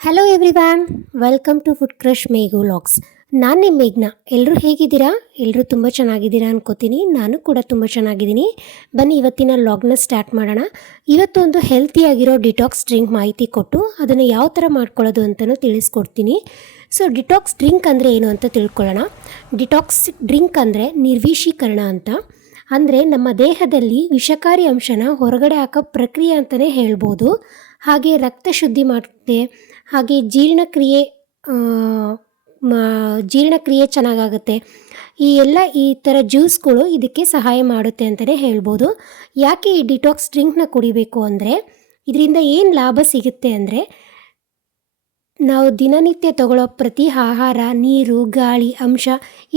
Hello everyone, welcome to food crush ಮೇಘು vlogs. ನಾನು ನಿಮ್ಮ ಮೇಘ್ನ. ಎಲ್ಲರೂ ಹೇಗಿದ್ದೀರಾ? ಎಲ್ಲರೂ ತುಂಬ ಚೆನ್ನಾಗಿದ್ದೀರಾ ಅನ್ಕೋತೀನಿ. ನಾನು ಕೂಡ ತುಂಬ ಚೆನ್ನಾಗಿದ್ದೀನಿ. ಬನ್ನಿ ಇವತ್ತಿನ ವ್ಲಾಗ್ನ ಸ್ಟಾರ್ಟ್ ಮಾಡೋಣ. ಇವತ್ತು ಒಂದು ಹೆಲ್ತಿಯಾಗಿರೋ ಡಿಟಾಕ್ಸ್ ಡ್ರಿಂಕ್ ಮಾಹಿತಿ ಕೊಟ್ಟು ಅದನ್ನು ಯಾವ ಥರ ಮಾಡ್ಕೊಳ್ಳೋದು ಅಂತಲೂ ತಿಳಿಸ್ಕೊಡ್ತೀನಿ. ಸೊ ಡಿಟಾಕ್ಸ್ ಡ್ರಿಂಕ್ ಅಂದರೆ ಏನು ಅಂತ ತಿಳ್ಕೊಳ್ಳೋಣ. ಡಿಟಾಕ್ಸ್ ಡ್ರಿಂಕ್ ಅಂದರೆ ನಿರ್ವಿಷೀಕರಣ ಅಂತ. ಅಂದರೆ ನಮ್ಮ ದೇಹದಲ್ಲಿ ವಿಷಕಾರಿ ಅಂಶನ ಹೊರಗಡೆ ಹಾಕೋ ಪ್ರಕ್ರಿಯೆ ಅಂತಲೇ ಹೇಳ್ಬೋದು. ಹಾಗೆ ರಕ್ತ ಶುದ್ಧಿ ಮಾಡುತ್ತೆ, ಹಾಗೆ ಜೀರ್ಣಕ್ರಿಯೆ ಚೆನ್ನಾಗಾಗುತ್ತೆ. ಈ ಥರ ಜ್ಯೂಸ್ಗಳು ಇದಕ್ಕೆ ಸಹಾಯ ಮಾಡುತ್ತೆ ಅಂತಲೇ ಹೇಳ್ಬೋದು. ಯಾಕೆ ಈ ಡಿಟಾಕ್ಸ್ ಡ್ರಿಂಕ್ನ ಕುಡಿಬೇಕು ಅಂದರೆ, ಇದರಿಂದ ಏನು ಲಾಭ ಸಿಗುತ್ತೆ ಅಂದರೆ, ನಾವು ದಿನನಿತ್ಯ ತಗೊಳ್ಳೋ ಪ್ರತಿ ಆಹಾರ, ನೀರು, ಗಾಳಿ ಅಂಶ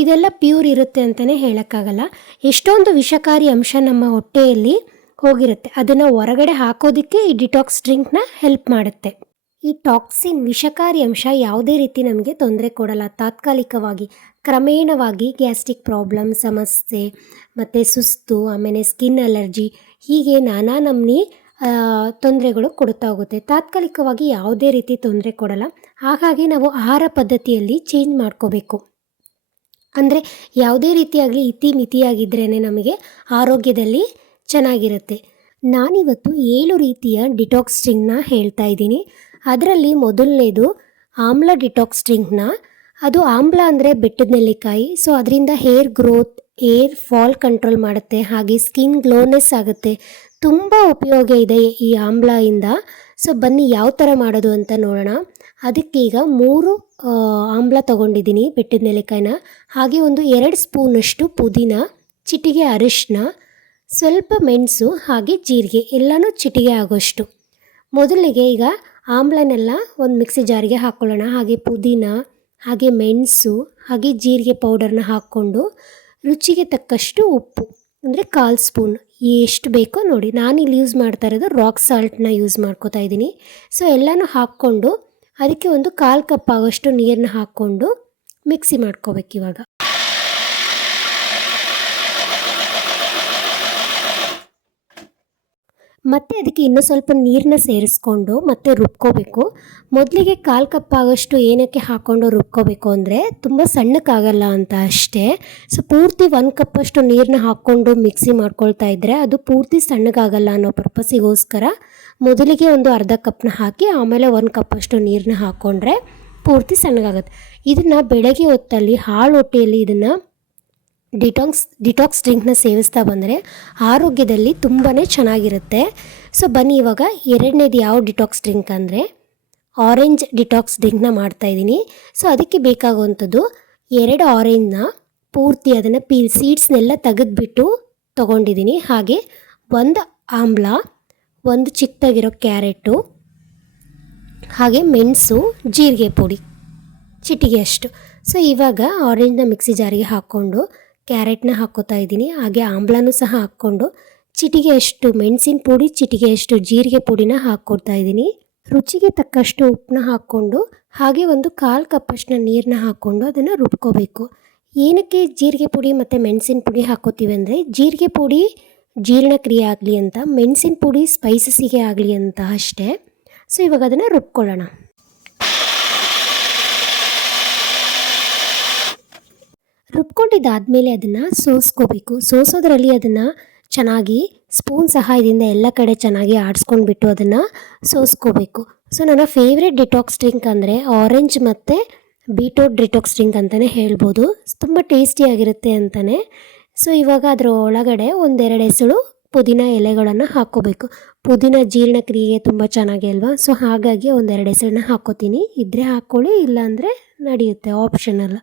ಇದೆಲ್ಲ ಪ್ಯೂರ್ ಇರುತ್ತೆ ಅಂತಲೇ ಹೇಳೋಕ್ಕಾಗಲ್ಲ. ಎಷ್ಟೊಂದು ವಿಷಕಾರಿ ಅಂಶ ನಮ್ಮ ಹೊಟ್ಟೆಯಲ್ಲಿ ಹೋಗಿರುತ್ತೆ, ಅದನ್ನು ಹೊರಗಡೆ ಹಾಕೋದಕ್ಕೆ ಈ ಡಿಟಾಕ್ಸ್ ಡ್ರಿಂಕ್ನ ಹೆಲ್ಪ್ ಮಾಡುತ್ತೆ. ಈ ಟಾಕ್ಸಿನ್ ವಿಷಕಾರಿ ಅಂಶ ಯಾವುದೇ ರೀತಿ ನಮಗೆ ತೊಂದರೆ ಕೊಡಲ್ಲ. ತಾತ್ಕಾಲಿಕವಾಗಿ, ಕ್ರಮೇಣವಾಗಿ ಗ್ಯಾಸ್ಟ್ರಿಕ್ ಪ್ರಾಬ್ಲಮ್ ಸಮಸ್ಯೆ ಮತ್ತು ಸುಸ್ತು, ಆಮೇಲೆ ಸ್ಕಿನ್ ಅಲರ್ಜಿ, ಹೀಗೆ ನಾನಾ ನಮೂನಿ ತೊಂದರೆಗಳು ಕೊಡ್ತಾ ಹೋಗುತ್ತೆ. ತಾತ್ಕಾಲಿಕವಾಗಿ ಯಾವುದೇ ರೀತಿ ತೊಂದರೆ ಕೊಡಲ್ಲ. ಹಾಗಾಗಿ ನಾವು ಆಹಾರ ಪದ್ಧತಿಯಲ್ಲಿ ಚೇಂಜ್ ಮಾಡ್ಕೋಬೇಕು. ಅಂದರೆ ಯಾವುದೇ ರೀತಿಯಾಗಲಿ ಇತಿಮಿತಿಯಾಗಿದ್ರೇ ನಮಗೆ ಆರೋಗ್ಯದಲ್ಲಿ ಚೆನ್ನಾಗಿರುತ್ತೆ. ನಾನಿವತ್ತು 7 ರೀತಿಯ ಡಿಟಾಕ್ಸ್ ಡ್ರಿಂಕ್ನ ಹೇಳ್ತಾ ಇದ್ದೀನಿ. ಅದರಲ್ಲಿ ಮೊದಲನೇದು ಆಮ್ಲ ಡಿಟಾಕ್ಸ್ ಡ್ರಿಂಕ್ನ. ಅದು ಆಮ್ಲ ಅಂದರೆ ಬೆಟ್ಟದ ನೆಲ್ಲಿಕಾಯಿ. ಸೊ ಅದರಿಂದ hair growth, hair fall control ಮಾಡುತ್ತೆ, ಹಾಗೆ ಸ್ಕಿನ್ ಗ್ಲೋನೆಸ್ ಆಗುತ್ತೆ. ತುಂಬ ಉಪಯೋಗ ಇದೆ ಈ ಆಮ್ಲದಿಂದ. ಸೊ ಬನ್ನಿ ಯಾವ ಥರ ಮಾಡೋದು ಅಂತ ನೋಡೋಣ. ಅದಕ್ಕೆ ಈಗ 3 ಆಮ್ಲ ತೊಗೊಂಡಿದ್ದೀನಿ, ಬೆಟ್ಟದ ನೆಲ್ಲಿಕಾಯಿನ. ಹಾಗೆ ಒಂದು 2 ಸ್ಪೂನಷ್ಟು ಪುದೀನ, ಚಿಟಿಗೆ ಅರಿಶಿನ, ಸ್ವಲ್ಪ ಮೆಣಸು, ಹಾಗೆ ಜೀರಿಗೆ, ಎಲ್ಲನೂ ಚಿಟಿಗೆ ಆಗೋಷ್ಟು. ಮೊದಲಿಗೆ ಈಗ ಆಮ್ಲನೆಲ್ಲ ಒಂದು ಮಿಕ್ಸಿ ಜಾರಿಗೆ ಹಾಕ್ಕೊಳ್ಳೋಣ. ಹಾಗೆ ಪುದೀನ, ಹಾಗೆ ಮೆಣಸು, ಹಾಗೆ ಜೀರಿಗೆ ಪೌಡರ್ನ ಹಾಕ್ಕೊಂಡು ರುಚಿಗೆ ತಕ್ಕಷ್ಟು ಉಪ್ಪು, ಅಂದರೆ 1/4 ಸ್ಪೂನ್, ಎಷ್ಟು ಬೇಕೋ ನೋಡಿ. ನಾನಿಲ್ಲಿ ಯೂಸ್ ಮಾಡ್ತಾ ಇರೋದು ರಾಕ್ ಸಾಲ್ಟ್ನ ಯೂಸ್ ಮಾಡ್ಕೋತಾ ಇದ್ದೀನಿ. ಸೊ ಎಲ್ಲನೂ ಹಾಕ್ಕೊಂಡು ಅದಕ್ಕೆ ಒಂದು 1/4 ಕಪ್ ಆಗೋಷ್ಟು ನೀರನ್ನ ಹಾಕ್ಕೊಂಡು ಮಿಕ್ಸಿ ಮಾಡ್ಕೋಬೇಕು ಇವಾಗ. ಮತ್ತು ಅದಕ್ಕೆ ಇನ್ನೂ ಸ್ವಲ್ಪ ನೀರನ್ನ ಸೇರಿಸ್ಕೊಂಡು ಮತ್ತೆ ರುಬ್ಕೋಬೇಕು. ಮೊದಲಿಗೆ 1/4 ಕಪ್ ಆಗೋಷ್ಟು ಏನಕ್ಕೆ ಹಾಕ್ಕೊಂಡು ರುಬ್ಕೋಬೇಕು ಅಂದರೆ, ತುಂಬ ಸಣ್ಣಕ್ಕಾಗಲ್ಲ ಅಂತ ಅಷ್ಟೇ. ಸೊ ಪೂರ್ತಿ 1 ಕಪ್ಪಷ್ಟು ನೀರನ್ನ ಹಾಕ್ಕೊಂಡು ಮಿಕ್ಸಿ ಮಾಡ್ಕೊಳ್ತಾ ಇದ್ದರೆ ಅದು ಪೂರ್ತಿ ಸಣ್ಣಗಾಗಲ್ಲ ಅನ್ನೋ ಪರ್ಪಸ್ಸಿಗೋಸ್ಕರ ಮೊದಲಿಗೆ ಒಂದು ಅರ್ಧ ಕಪ್ನ ಹಾಕಿ ಆಮೇಲೆ 1 ಕಪ್ಪಷ್ಟು ನೀರನ್ನ ಹಾಕ್ಕೊಂಡ್ರೆ ಪೂರ್ತಿ ಸಣ್ಣಗಾಗುತ್ತೆ. ಇದನ್ನು ಬೆಳಗ್ಗೆ ಹೊತ್ತಲ್ಲಿ ಹಾಳು ಹೊಟ್ಟೆಯಲ್ಲಿ ಇದನ್ನು ಡಿಟಾಕ್ಸ್ ಡ್ರಿಂಕ್ನ ಸೇವಿಸ್ತಾ ಬಂದರೆ ಆರೋಗ್ಯದಲ್ಲಿ ತುಂಬಾ ಚೆನ್ನಾಗಿರುತ್ತೆ. ಸೊ ಬನ್ನಿ ಇವಾಗ ಎರಡನೇದು ಯಾವ ಡಿಟಾಕ್ಸ್ ಡ್ರಿಂಕ್ ಅಂದರೆ ಆರೆಂಜ್ ಡಿಟಾಕ್ಸ್ ಡ್ರಿಂಕ್ನ ಮಾಡ್ತಾಯಿದ್ದೀನಿ. ಸೊ ಅದಕ್ಕೆ ಬೇಕಾಗುವಂಥದ್ದು 2 ಆರೆಂಜ್ನ ಪೂರ್ತಿ ಅದನ್ನು ಸೀಡ್ಸ್ನೆಲ್ಲ ತೆಗೆದುಬಿಟ್ಟು ತೊಗೊಂಡಿದ್ದೀನಿ. ಹಾಗೆ 1 ಆಮ್ಲ, 1 ಚಿಕ್ಕದಾಗಿರೋ ಕ್ಯಾರೆಟು, ಹಾಗೆ ಮೆಣಸು, ಜೀರಿಗೆ ಪುಡಿ ಚಿಟಿಗೆ ಅಷ್ಟು. ಸೊ ಇವಾಗ ಆರೆಂಜ್ನ ಮಿಕ್ಸಿ ಜಾರಿಗೆ ಹಾಕ್ಕೊಂಡು ಕ್ಯಾರೆಟ್ನ ಹಾಕ್ಕೋತಾ ಇದ್ದೀನಿ. ಹಾಗೆ ಆಮ್ಲನೂ ಸಹ ಹಾಕ್ಕೊಂಡು ಚಿಟಿಗೆ ಅಷ್ಟು ಮೆಣಸಿನ ಪುಡಿ, ಚಿಟಿಗೆ ಅಷ್ಟು ಜೀರಿಗೆ ಪುಡಿನ ಹಾಕ್ಕೊಡ್ತಾ ಇದ್ದೀನಿ. ರುಚಿಗೆ ತಕ್ಕಷ್ಟು ಉಪ್ಪನ್ನ ಹಾಕ್ಕೊಂಡು ಹಾಗೆ ಒಂದು 1/4 ಕಪ್ಪಷ್ಟು ನೀರನ್ನ ಹಾಕ್ಕೊಂಡು ಅದನ್ನು ರುಬ್ಕೋಬೇಕು. ಏನಕ್ಕೆ ಜೀರಿಗೆ ಪುಡಿ ಮತ್ತು ಮೆಣಸಿನ ಪುಡಿ ಹಾಕ್ಕೋತೀವಿ ಅಂದರೆ, ಜೀರಿಗೆ ಪುಡಿ ಜೀರ್ಣಕ್ರಿಯೆ ಆಗಲಿ ಅಂತ, ಮೆಣಸಿನ ಪುಡಿ ಸ್ಪೈಸಸಿಗೆ ಆಗಲಿ ಅಂತ ಅಷ್ಟೇ. ಸೊ ಇವಾಗ ಅದನ್ನು ರುಬ್ಕೊಳ್ಳೋಣ. ರುಬ್ಕೊಂಡಿದ್ದಾದಮೇಲೆ ಅದನ್ನು ಸೋಸ್ಕೋಬೇಕು. ಸೋಸೋದ್ರಲ್ಲಿ ಅದನ್ನು ಚೆನ್ನಾಗಿ ಸ್ಪೂನ್ ಸಹಾಯದಿಂದ ಎಲ್ಲ ಕಡೆ ಚೆನ್ನಾಗಿ ಆಡಿಸ್ಕೊಂಡ್ಬಿಟ್ಟು ಅದನ್ನು ಸೋಸ್ಕೋಬೇಕು. ಸೊ ನನ್ನ ಫೇವ್ರೆಟ್ ಡಿಟಾಕ್ಸ್ ಡ್ರಿಂಕ್ ಅಂದರೆ ಆರೆಂಜ್ ಮತ್ತು ಬೀಟ್ರೂಟ್ ಡಿಟಾಕ್ಸ್ ಡ್ರಿಂಕ್ ಅಂತಲೇ ಹೇಳ್ಬೋದು. ತುಂಬ ಟೇಸ್ಟಿಯಾಗಿರುತ್ತೆ ಅಂತಲೇ. ಸೊ ಇವಾಗ ಅದರ ಒಳಗಡೆ 1-2 ಎಸಳು ಪುದೀನ ಎಲೆಗಳನ್ನು ಹಾಕ್ಕೋಬೇಕು. ಪುದೀನ ಜೀರ್ಣಕ್ರಿಯೆಗೆ ತುಂಬ ಚೆನ್ನಾಗಿ ಅಲ್ವಾ. ಸೊ ಹಾಗಾಗಿ 1-2 ಎಸಳನ್ನ ಹಾಕ್ಕೋತೀನಿ. ಇದ್ದರೆ ಹಾಕ್ಕೊಳ್ಳಿ, ಇಲ್ಲಾಂದರೆ ನಡೆಯುತ್ತೆ, ಆಪ್ಷನಲ್.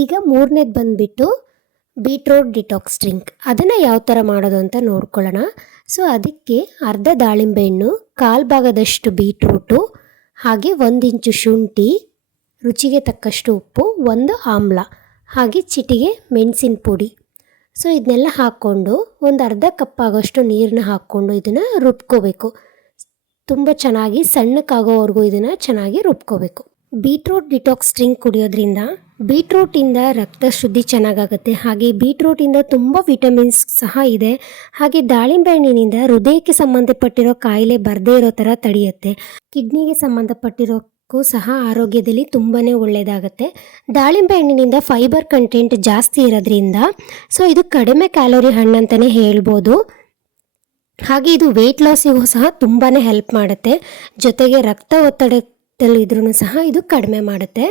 ಈಗ 3ನೇದು ಬಂದುಬಿಟ್ಟು ಬೀಟ್ರೂಟ್ ಡಿಟಾಕ್ಸ್ ಡ್ರಿಂಕ್. ಅದನ್ನು ಯಾವ ಥರ ಮಾಡೋದು ಅಂತ ನೋಡ್ಕೊಳ್ಳೋಣ. ಸೊ ಅದಕ್ಕೆ ಅರ್ಧ ದಾಳಿಂಬೆ ಹಣ್ಣು, 1/4 ಭಾಗದಷ್ಟು ಬೀಟ್ರೂಟು, ಹಾಗೆ 1 ಇಂಚು ಶುಂಠಿ, ರುಚಿಗೆ ತಕ್ಕಷ್ಟು ಉಪ್ಪು, 1 ಆಮ್ಲ, ಹಾಗೆ ಚಿಟಿಗೆ ಮೆಣಸಿನ ಪುಡಿ. ಸೊ ಇದನ್ನೆಲ್ಲ ಹಾಕ್ಕೊಂಡು ಒಂದು ಅರ್ಧ ಕಪ್ ಆಗೋಷ್ಟು ನೀರನ್ನ ಹಾಕ್ಕೊಂಡು ಇದನ್ನು ರುಬ್ಕೋಬೇಕು. ತುಂಬ ಚೆನ್ನಾಗಿ ಸಣ್ಣಕ್ಕಾಗೋವರೆಗೂ ಇದನ್ನು ಚೆನ್ನಾಗಿ ರುಬ್ಕೋಬೇಕು. ಬೀಟ್ರೂಟ್ ಡಿಟಾಕ್ಸ್ ಡ್ರಿಂಕ್ ಕುಡಿಯೋದ್ರಿಂದ ಬೀಟ್ರೂಟಿಂದ ರಕ್ತ ಶುದ್ಧಿ ಚೆನ್ನಾಗಾಗುತ್ತೆ. ಹಾಗೆ ಬೀಟ್ರೂಟಿಂದ ತುಂಬ ವಿಟಮಿನ್ಸ್ ಸಹ ಇದೆ. ಹಾಗೆ ದಾಳಿಂಬೆ ಹಣ್ಣಿನಿಂದ ಹೃದಯಕ್ಕೆ ಸಂಬಂಧಪಟ್ಟಿರೋ ಕಾಯಿಲೆ ಬರದೇ ಇರೋ ಥರ ತಡೆಯುತ್ತೆ. ಕಿಡ್ನಿಗೆ ಸಂಬಂಧಪಟ್ಟಿರೋಕ್ಕೂ ಸಹ ಆರೋಗ್ಯದಲ್ಲಿ ತುಂಬಾ ಒಳ್ಳೆಯದಾಗುತ್ತೆ. ದಾಳಿಂಬೆ ಹಣ್ಣಿನಿಂದ ಫೈಬರ್ ಕಂಟೆಂಟ್ ಜಾಸ್ತಿ ಇರೋದ್ರಿಂದ ಸೊ ಇದು ಕಡಿಮೆ ಕ್ಯಾಲೋರಿ ಹಣ್ಣು ಅಂತಲೇ ಹೇಳ್ಬೋದು. ಹಾಗೆ ಇದು ವೆಯ್ಟ್ ಲಾಸಿಗೂ ಸಹ ತುಂಬಾ ಹೆಲ್ಪ್ ಮಾಡುತ್ತೆ. ಜೊತೆಗೆ ರಕ್ತ ಒತ್ತಡದಲ್ಲಿದ್ರೂ ಸಹ ಇದು ಕಡಿಮೆ ಮಾಡುತ್ತೆ.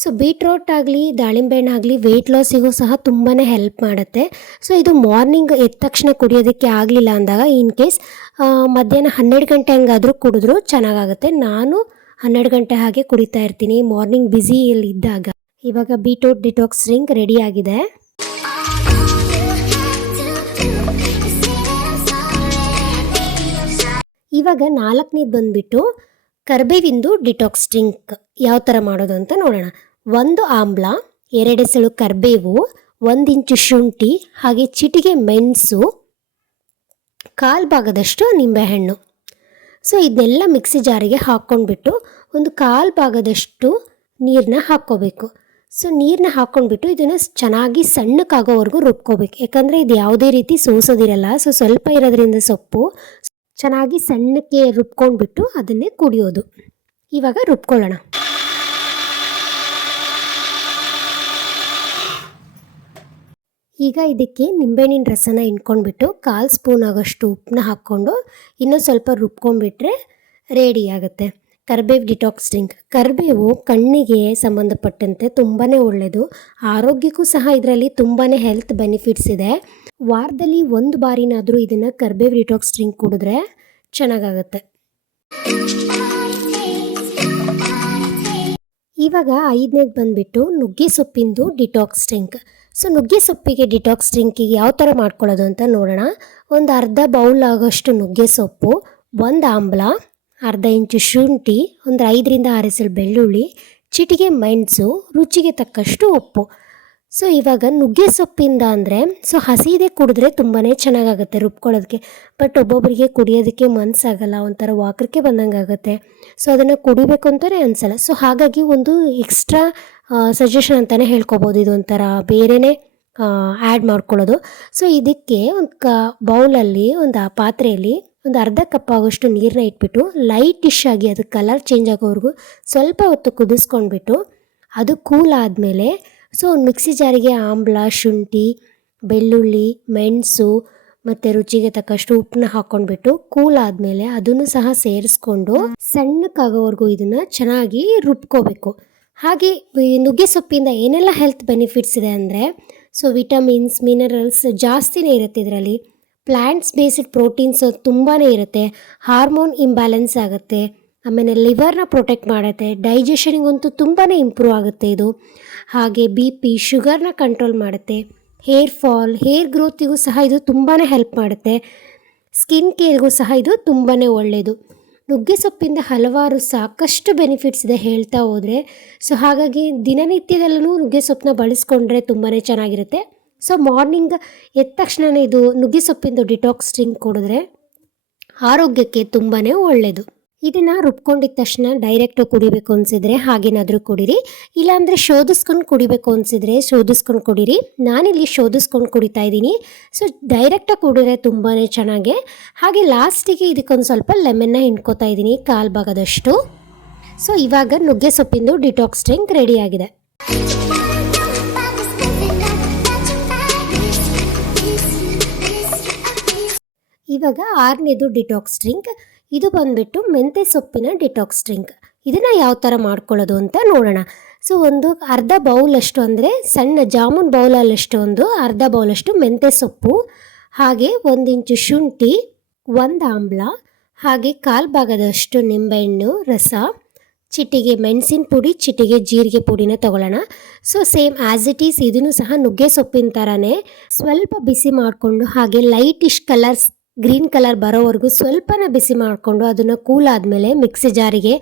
ಸೊ ಬೀಟ್ರೂಟ್ ಆಗಲಿ ದಾಳಿಂಬೆ ಹಣ್ಣಾಗಲಿ ವೆಯ್ಟ್ ಲಾಸಿಗೂ ಸಹ ತುಂಬಾ ಹೆಲ್ಪ್ ಮಾಡುತ್ತೆ. ಸೊ ಇದು ಮಾರ್ನಿಂಗ್ ಎದ್ದ ತಕ್ಷಣ ಕುಡಿಯೋದಕ್ಕೆ ಆಗಲಿಲ್ಲ ಅಂದಾಗ ಇನ್ ಕೇಸ್ ಮಧ್ಯಾಹ್ನ 12 ಗಂಟೆ ಹಂಗಾದರೂ ಕುಡಿದ್ರೂ ಚೆನ್ನಾಗಾಗುತ್ತೆ. ನಾನು 12 ಗಂಟೆ ಹಾಗೆ ಕುಡಿತಾ ಇರ್ತೀನಿ ಮಾರ್ನಿಂಗ್ ಬ್ಯುಸಿಯಲ್ಲಿ ಇದ್ದಾಗ. ಇವಾಗ ಬೀಟ್ರೂಟ್ ಡಿಟಾಕ್ಸ್ ಡ್ರಿಂಕ್ ರೆಡಿಯಾಗಿದೆ. ಇವಾಗ 4ನೇದು ಬಂದುಬಿಟ್ಟು ಕರಿಬೇವಿಂದು ಡಿಟಾಕ್ಸ್ ಡ್ರಿಂಕ್ ಯಾವ ಥರ ಮಾಡೋದು ಅಂತ ನೋಡೋಣ. 1 ಆಮ್ಲ, 2 ಎಸಳು ಕರಿಬೇವು, 1 ಇಂಚು ಶುಂಠಿ, ಹಾಗೆ ಚಿಟಿಗೆ ಮೆಣಸು, 1/4 ಭಾಗದಷ್ಟು ನಿಂಬೆಹಣ್ಣು. ಸೊ ಇದನ್ನೆಲ್ಲ ಮಿಕ್ಸಿ ಜಾರಿಗೆ ಹಾಕ್ಕೊಂಡ್ಬಿಟ್ಟು ಒಂದು 1/4 ಭಾಗದಷ್ಟು ನೀರನ್ನ ಹಾಕ್ಕೋಬೇಕು. ಸೊ ನೀರನ್ನ ಹಾಕ್ಕೊಂಡ್ಬಿಟ್ಟು ಇದನ್ನು ಚೆನ್ನಾಗಿ ಸಣ್ಣಕ್ಕಾಗೋವರೆಗೂ ರುಬ್ಕೋಬೇಕು. ಯಾಕಂದರೆ ಇದು ಯಾವುದೇ ರೀತಿ ಸೋಸೋದಿರಲ್ಲ. ಸೊ ಸ್ವಲ್ಪ ಇರೋದ್ರಿಂದ ಸೊಪ್ಪು ಚೆನ್ನಾಗಿ ಸಣ್ಣಕ್ಕೆ ರುಬ್ಕೊಂಡ್ಬಿಟ್ಟು ಅದನ್ನೇ ಕುಡಿಯೋದು. ಇವಾಗ ರುಬ್ಕೊಳ್ಳೋಣ. ಈಗ ಇದಕ್ಕೆ ನಿಂಬೆಹಣ್ಣಿನ ರಸನ ಹಿಂಡ್ಕೊಂಡ್ಬಿಟ್ಟು 1/4 ಸ್ಪೂನ್ ಆಗೋಷ್ಟು ಉಪ್ಪನ್ನ ಹಾಕ್ಕೊಂಡು ಇನ್ನೂ ಸ್ವಲ್ಪ ರುಬ್ಕೊಂಡ್ಬಿಟ್ರೆ ರೆಡಿ ಆಗುತ್ತೆ ಕರಿಬೇವು ಡಿಟಾಕ್ಸ್ ಡ್ರಿಂಕ್. ಕರಿಬೇವು ಕಣ್ಣಿಗೆ ಸಂಬಂಧಪಟ್ಟಂತೆ ತುಂಬಾ ಒಳ್ಳೆಯದು. ಆರೋಗ್ಯಕ್ಕೂ ಸಹ ಇದರಲ್ಲಿ ತುಂಬಾ ಹೆಲ್ತ್ ಬೆನಿಫಿಟ್ಸ್ ಇದೆ. ವಾರದಲ್ಲಿ 1 ಬಾರಿನಾದರೂ ಇದನ್ನು ಕರಿಬೇವು ಡಿಟಾಕ್ಸ್ ಡ್ರಿಂಕ್ ಕುಡಿದ್ರೆ ಚೆನ್ನಾಗಾಗುತ್ತೆ. ಇವಾಗ 5ನೇದು ಬಂದುಬಿಟ್ಟು ನುಗ್ಗೆ ಸೊಪ್ಪಿಂದು ಡಿಟಾಕ್ಸ್ ಡ್ರಿಂಕ್. ಸೊ ನುಗ್ಗೆ ಸೊಪ್ಪಿಗೆ ಡಿಟಾಕ್ಸ್ ಡ್ರಿಂಕಿಗೆ ಯಾವ ಥರ ಮಾಡ್ಕೊಳ್ಳೋದು ಅಂತ ನೋಡೋಣ. ಒಂದು ಅರ್ಧ ಬೌಲ್ ಆಗೋಷ್ಟು ನುಗ್ಗೆ ಸೊಪ್ಪು, 1 ಆಮ್ಲ, ಅರ್ಧ ಇಂಚು ಶುಂಠಿ, ಒಂದು 5ರಿಂದ 6 ಎಸಳು ಬೆಳ್ಳುಳ್ಳಿ, ಚಿಟಿಗೆ ಮೆಣಸು, ರುಚಿಗೆ ತಕ್ಕಷ್ಟು ಉಪ್ಪು. ಸೊ ಇವಾಗ ನುಗ್ಗೆ ಸೊಪ್ಪಿಂದ ಅಂದರೆ ಸೊ ಹಸಿದೇ ಕುಡಿದ್ರೆ ತುಂಬಾ ಚೆನ್ನಾಗಾಗುತ್ತೆ ರುಬ್ಕೊಳ್ಳೋದಕ್ಕೆ. ಬಟ್ ಒಬ್ಬೊಬ್ಬರಿಗೆ ಕುಡಿಯೋದಕ್ಕೆ ಮನಸ್ಸಾಗಲ್ಲ, ಒಂಥರ ವಾಕರಿಕೆ ಬಂದಂಗೆ ಆಗುತ್ತೆ. ಸೊ ಅದನ್ನು ಕುಡಿಬೇಕು ಅಂತಲೇ ಅನಿಸಲ್ಲ. ಸೊ ಹಾಗಾಗಿ ಒಂದು ಎಕ್ಸ್ಟ್ರಾ ಸಜೆಷನ್ ಅಂತಲೇ ಹೇಳ್ಕೊಬೋದು. ಇದೊಂಥರ ಬೇರೆಯೇ ಆ್ಯಡ್ ಮಾಡ್ಕೊಳ್ಳೋದು. ಸೊ ಇದಕ್ಕೆ ಒಂದು ಬೌಲಲ್ಲಿ ಒಂದು ಪಾತ್ರೆಯಲ್ಲಿ ಒಂದು ಅರ್ಧ ಕಪ್ ಆಗೋಷ್ಟು ನೀರನ್ನ ಇಟ್ಬಿಟ್ಟು ಲೈಟಿಶ್ ಆಗಿ ಅದು ಕಲರ್ ಚೇಂಜ್ ಆಗೋವರೆಗೂ ಸ್ವಲ್ಪ ಹೊತ್ತು ಕುದಿಸ್ಕೊಂಡ್ಬಿಟ್ಟು ಅದು ಕೂಲ್ ಆದಮೇಲೆ ಸೊ ಒಂದು ಮಿಕ್ಸಿ ಜಾರಿಗೆ ಆಮ್ಲ, ಶುಂಠಿ, ಬೆಳ್ಳುಳ್ಳಿ, ಮೆಣಸು ಮತ್ತು ರುಚಿಗೆ ತಕ್ಕಷ್ಟು ಉಪ್ಪನ್ನ ಹಾಕ್ಕೊಂಡ್ಬಿಟ್ಟು ಕೂಲ್ ಆದಮೇಲೆ ಅದನ್ನು ಸಹ ಸೇರಿಸ್ಕೊಂಡು ಸಣ್ಣಕ್ಕಾಗೋವರೆಗೂ ಇದನ್ನು ಚೆನ್ನಾಗಿ ರುಬ್ಕೋಬೇಕು. ಹಾಗೆ ನುಗ್ಗೆ ಸೊಪ್ಪಿಂದ ಏನೆಲ್ಲ ಹೆಲ್ತ್ ಬೆನಿಫಿಟ್ಸ್ ಇದೆ ಅಂದರೆ ಸೊ ವಿಟಮಿನ್ಸ್, ಮಿನರಲ್ಸ್ ಜಾಸ್ತಿನೇ ಇರುತ್ತೆ ಇದರಲ್ಲಿ. ಪ್ಲ್ಯಾಂಟ್ಸ್ ಬೇಸ್ಡ್ ಪ್ರೋಟೀನ್ಸ್ ತುಂಬಾ ಇರುತ್ತೆ. ಹಾರ್ಮೋನ್ ಇಂಬ್ಯಾಲೆನ್ಸ್ ಆಗುತ್ತೆ. ಆಮೇಲೆ ಲಿವರ್ನ ಪ್ರೊಟೆಕ್ಟ್ ಮಾಡುತ್ತೆ. ಡೈಜೆಷನಿಗಂತೂ ತುಂಬಾ ಇಂಪ್ರೂವ್ ಆಗುತ್ತೆ ಇದು. ಹಾಗೆ BP, ಶುಗರ್ನ ಕಂಟ್ರೋಲ್ ಮಾಡುತ್ತೆ. ಹೇರ್ ಫಾಲ್, ಹೇರ್ ಗ್ರೋತಿಗೂ ಸಹ ಇದು ತುಂಬಾ ಹೆಲ್ಪ್ ಮಾಡುತ್ತೆ. ಸ್ಕಿನ್ ಕೇರ್ಗೂ ಸಹ ಇದು ತುಂಬಾ ಒಳ್ಳೆಯದು. ನುಗ್ಗೆ ಸೊಪ್ಪಿಂದ ಹಲವಾರು ಸಾಕಷ್ಟು ಬೆನಿಫಿಟ್ಸ್ ಇದೆ ಹೇಳ್ತಾ ಹೋದರೆ. ಸೊ ಹಾಗಾಗಿ ದಿನನಿತ್ಯದಲ್ಲೂ ನುಗ್ಗೆ ಸೊಪ್ಪನ್ನ ಬಳಸ್ಕೊಂಡ್ರೆ ತುಂಬಾ ಚೆನ್ನಾಗಿರುತ್ತೆ. ಸೊ ಮಾರ್ನಿಂಗ್ ಎದ್ದ ತಕ್ಷಣ ಇದು ನುಗ್ಗೆ ಸೊಪ್ಪಿಂದು ಡಿಟಾಕ್ಸ್ ಡ್ರಿಂಕ್ ಕುಡಿದ್ರೆ ಆರೋಗ್ಯಕ್ಕೆ ತುಂಬಾ ಒಳ್ಳೆಯದು. ಇದನ್ನು ರುಬ್ಕೊಂಡಿದ್ದ ತಕ್ಷಣ ಡೈರೆಕ್ಟ್ ಕುಡಿಬೇಕು ಅನಿಸಿದ್ರೆ ಹಾಗೇನಾದರೂ ಕುಡೀರಿ. ಇಲ್ಲಾಂದರೆ ಶೋಧಿಸ್ಕೊಂಡು ಕುಡಿಬೇಕು ಅನಿಸಿದ್ರೆ ಶೋಧಿಸ್ಕೊಂಡು ಕುಡೀರಿ. ನಾನಿಲ್ಲಿ ಶೋಧಿಸ್ಕೊಂಡು ಕುಡಿತಾ ಇದ್ದೀನಿ. ಸೊ ಡೈರೆಕ್ಟಾಗಿ ಕುಡಿದ್ರೆ ತುಂಬಾ ಚೆನ್ನಾಗೆ. ಹಾಗೆ ಲಾಸ್ಟಿಗೆ ಇದಕ್ಕೊಂದು ಸ್ವಲ್ಪ ಲೆಮನ್ನ ಹಿಂಡ್ಕೋತಾ ಇದ್ದೀನಿ 1/4 ಭಾಗದಷ್ಟು. ಸೊ ಇವಾಗ ನುಗ್ಗೆ ಸೊಪ್ಪಿಂದು ಡಿಟಾಕ್ಸ್ ಡ್ರಿಂಕ್ ರೆಡಿಯಾಗಿದೆ. ಇವಾಗ 6ನೇದು ಡಿಟಾಕ್ಸ್ ಡ್ರಿಂಕ್. ಇದು ಬಂದುಬಿಟ್ಟು ಮೆಂತ್ಯ ಸೊಪ್ಪಿನ ಡಿಟಾಕ್ಸ್ ಡ್ರಿಂಕ್. ಇದನ್ನು ಯಾವ ಥರ ಮಾಡ್ಕೊಳ್ಳೋದು ಅಂತ ನೋಡೋಣ. ಸೊ ಒಂದು ಅರ್ಧ ಬೌಲಷ್ಟು ಅಂದರೆ ಸಣ್ಣ ಜಾಮೂನ್ ಬೌಲಲ್ಲಷ್ಟು ಒಂದು ಅರ್ಧ ಬೌಲಷ್ಟು ಮೆಂತ್ಯ ಸೊಪ್ಪು, ಹಾಗೆ 1 ಇಂಚು ಶುಂಠಿ, 1 ಆಮ್ಲ, ಹಾಗೆ 1/4 ಭಾಗದಷ್ಟು ನಿಂಬೆಹಣ್ಣು ರಸ, ಚಿಟಿಗೆ ಮೆಣಸಿನ ಪುಡಿ, ಚಿಟಿಗೆ ಜೀರಿಗೆ ಪುಡಿನ ತೊಗೊಳ್ಳೋಣ. So same as it is ಇದನ್ನು ಸಹ ನುಗ್ಗೆ ಸೊಪ್ಪಿನ ಥರನೇ ಸ್ವಲ್ಪ ಬಿಸಿ ಮಾಡಿಕೊಂಡು ಹಾಗೆ ಲೈಟಿಶ್ ಕಲರ್ಸ್ ಗ್ರೀನ್ ಕಲರ್ ಬರೋವರೆಗೂ ಸ್ವಲ್ಪನ ಬಿಸಿ ಮಾಡಿಕೊಂಡು ಅದನ್ನು ಕೂಲ್ ಆದಮೇಲೆ ಮಿಕ್ಸಿ ಜಾರಿಗೆ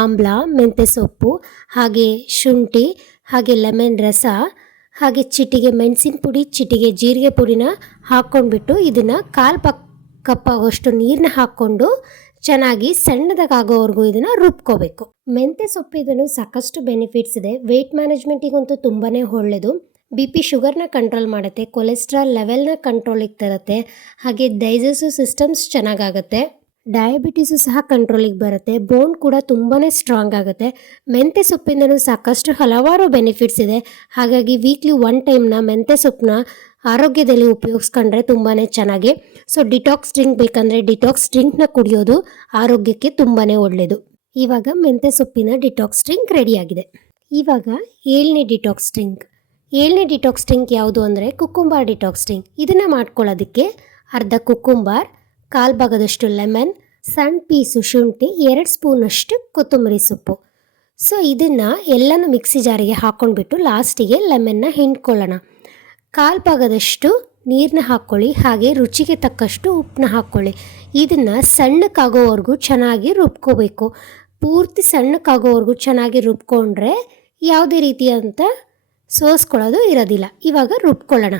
ಆಮ್ಲ, ಮೆಂತ್ಯ ಸೊಪ್ಪು, ಹಾಗೆ ಶುಂಠಿ, ಹಾಗೆ ಲೆಮನ್ ರಸ, ಹಾಗೆ ಚಿಟಿಗೆ ಮೆಣಸಿನ ಪುಡಿ, ಚಿಟಿಗೆ ಜೀರಿಗೆ ಪುಡಿನ ಹಾಕ್ಕೊಂಡ್ಬಿಟ್ಟು ಇದನ್ನು 1/4 ಕಪ್ ಆಗೋಷ್ಟು ನೀರನ್ನ ಹಾಕ್ಕೊಂಡು ಚೆನ್ನಾಗಿ ಸಣ್ಣದಾಗೋವರೆಗೂ ಇದನ್ನು ರುಬ್ಕೋಬೇಕು. ಮೆಂತ್ಯ ಸೊಪ್ಪಿದನು ಸಾಕಷ್ಟು ಬೆನಿಫಿಟ್ಸ್ ಇದೆ. ವೆಯ್ಟ್ ಮ್ಯಾನೇಜ್ಮೆಂಟಿಗಂತೂ ತುಂಬಾ ಒಳ್ಳೆಯದು. BP ಶುಗರ್ನ ಕಂಟ್ರೋಲ್ ಮಾಡುತ್ತೆ, ಕೊಲೆಸ್ಟ್ರಾಲ್ ಲೆವೆಲ್ನ ಕಂಟ್ರೋಲಿಗೆ ತರುತ್ತೆ, ಹಾಗೆ ಡೈಜೆಸ್ಟಿವ್ ಸಿಸ್ಟಮ್ಸ್ ಚೆನ್ನಾಗಾಗುತ್ತೆ, ಡಯಾಬಿಟೀಸು ಸಹ ಕಂಟ್ರೋಲಿಗೆ ಬರುತ್ತೆ, ಬೋನ್ ಕೂಡ ತುಂಬಾ ಸ್ಟ್ರಾಂಗ್ ಆಗುತ್ತೆ. ಮೆಂತ್ಯ ಸೊಪ್ಪಿಂದನೂ ಸಾಕಷ್ಟು ಹಲವಾರು ಬೆನಿಫಿಟ್ಸ್ ಇದೆ. ಹಾಗಾಗಿ ವೀಕ್ಲಿ 1 ಟೈಮ್ನ ಮೆಂತ್ಯ ಸೊಪ್ಪನ್ನ ಆರೋಗ್ಯದಲ್ಲಿ ಉಪಯೋಗಿಸ್ಕೊಂಡ್ರೆ ತುಂಬಾ ಚೆನ್ನಾಗಿ. ಸೊ ಡಿಟಾಕ್ಸ್ ಡ್ರಿಂಕ್ ಬೇಕಂದರೆ ಡಿಟಾಕ್ಸ್ ಡ್ರಿಂಕ್ನ ಕುಡಿಯೋದು ಆರೋಗ್ಯಕ್ಕೆ ತುಂಬಾ ಒಳ್ಳೆಯದು. ಇವಾಗ ಮೆಂತ್ಯ ಸೊಪ್ಪಿನ ಡಿಟಾಕ್ಸ್ ಡ್ರಿಂಕ್ ರೆಡಿಯಾಗಿದೆ. ಇವಾಗ 7ನೇ ಡಿಟಾಕ್ಸ್ ಡ್ರಿಂಕ್. 7ನೇ ಡಿಟಾಕ್ಸ್ ಡ್ರಿಂಕ್ ಯಾವುದು ಅಂದರೆ ಕುಕುಂಬರ್ ಡಿಟಾಕ್ಸ್ ಡ್ರಿಂಕ್. ಇದನ್ನು ಮಾಡ್ಕೊಳ್ಳೋದಕ್ಕೆ ಅರ್ಧ ಕುಕುಂಬರ್, 1/4 ಭಾಗದಷ್ಟು ಲೆಮನ್, ಸಣ್ಣ ಪೀಸು ಶುಂಠಿ, 2 ಸ್ಪೂನಷ್ಟು ಕೊತ್ತಂಬರಿ ಸೊಪ್ಪು. ಸೊ ಇದನ್ನು ಎಲ್ಲನೂ ಮಿಕ್ಸಿ ಜಾರಿಗೆ ಹಾಕ್ಕೊಂಡ್ಬಿಟ್ಟು ಲಾಸ್ಟಿಗೆ ಲೆಮನ್ನ ಹಿಂಡ್ಕೊಳ್ಳೋಣ. 1/4 ಭಾಗದಷ್ಟು ನೀರನ್ನ ಹಾಕ್ಕೊಳ್ಳಿ, ಹಾಗೆ ರುಚಿಗೆ ತಕ್ಕಷ್ಟು ಉಪ್ಪನ್ನ ಹಾಕ್ಕೊಳ್ಳಿ. ಇದನ್ನು ಸಣ್ಣಕ್ಕಾಗೋವರೆಗೂ ಚೆನ್ನಾಗಿ ರುಬ್ಕೋಬೇಕು. ಪೂರ್ತಿ ಸಣ್ಣಕ್ಕಾಗೋವರೆಗೂ ಚೆನ್ನಾಗಿ ರುಬ್ಕೊಂಡ್ರೆ ಯಾವುದೇ ರೀತಿಯಂಥ ಸೋಸ್ಕೊಳ್ಳೋದು ಇರೋದಿಲ್ಲ. ಇವಾಗ ರುಬ್ಕೊಳ್ಳೋಣ.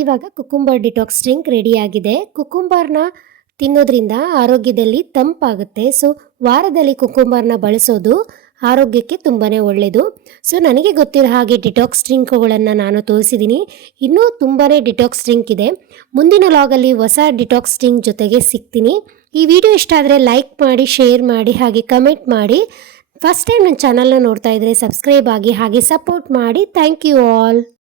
ಇವಾಗ ಕುಕುಂಬರ್ ಡಿಟಾಕ್ಸ್ ಡ್ರಿಂಕ್ ರೆಡಿಯಾಗಿದೆ. ಕುಕುಂಬರ್ನ ತಿನ್ನೋದ್ರಿಂದ ಆರೋಗ್ಯದಲ್ಲಿ ತಂಪಾಗುತ್ತೆ. ಸೊ ವಾರದಲ್ಲಿ ಕುಕುಂಬರ್ನ ಬಳಸೋದು ಆರೋಗ್ಯಕ್ಕೆ ತುಂಬಾ ಒಳ್ಳೆಯದು. ಸೊ ನನಗೆ ಗೊತ್ತಿರೋ ಹಾಗೆ ಡಿಟಾಕ್ಸ್ ಡ್ರಿಂಕ್ಗಳನ್ನು ನಾನು ತೋರಿಸಿದ್ದೀನಿ. ಇನ್ನೂ ತುಂಬಾ ಡಿಟಾಕ್ಸ್ ಡ್ರಿಂಕ್ ಇದೆ. ಮುಂದಿನ ಲಾಗಲ್ಲಿ ಹೊಸ ಡಿಟಾಕ್ಸ್ ಡ್ರಿಂಕ್ ಜೊತೆಗೆ ಸಿಗ್ತೀನಿ. ಈ ವಿಡಿಯೋ ಇಷ್ಟ ಆದರೆ ಲೈಕ್ ಮಾಡಿ, ಶೇರ್ ಮಾಡಿ, ಹಾಗೆ ಕಮೆಂಟ್ ಮಾಡಿ. ಫಸ್ಟ್ ಟೈಮ್ ನನ್ನ ಚಾನಲ್ನ ನೋಡ್ತಾ ಇದ್ದರೆ ಸಬ್ಸ್ಕ್ರೈಬ್ ಆಗಿ, ಹಾಗೆ ಸಪೋರ್ಟ್ ಮಾಡಿ. Thank you all.